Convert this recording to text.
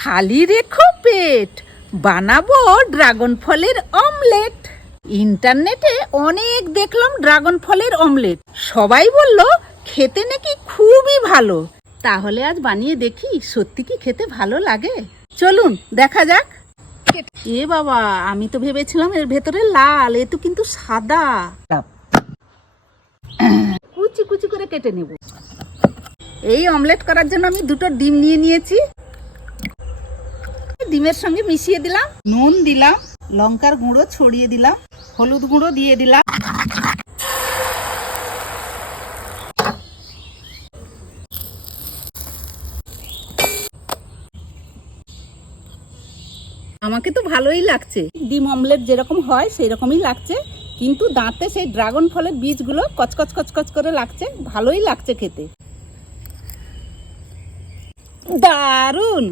খালি রেখো পেট, বানাবো ড্রাগন ফলের অমলেট। ইন্টারনেটে অনেক দেখলাম ড্রাগন ফলের অমলেট, সবাই বলল খেতে নাকি খুবই ভালো। তাহলে আজ বানিয়ে দেখি সত্যি কি খেতে ভালো লাগে। চলুন দেখা যাক। এ বাবা, আমি তো ভেবেছিলাম এর ভেতরে লাল, এ তো কিন্তু সাদা। কুচি কুচি করে কেটে নেব। এই অমলেট করার জন্য আমি দুটো ডিম নিয়ে নিয়েছি। ডিমের সঙ্গে মিশিয়ে দিলাম, নুন দিলাম, লঙ্কার গুঁড়ো ছড়িয়ে দিলাম, হলুদ গুঁড়ো দিয়ে দিলাম। আমাকে তো ভালোই লাগছে, ডিম অমলেট যেরকম হয় সেই রকমই লাগছে, কিন্তু দাঁতে সেই ড্রাগন ফলের বীজগুলো কচকচ কচকচ করে লাগছে, ভালোই লাগছে খেতে, দারুণ।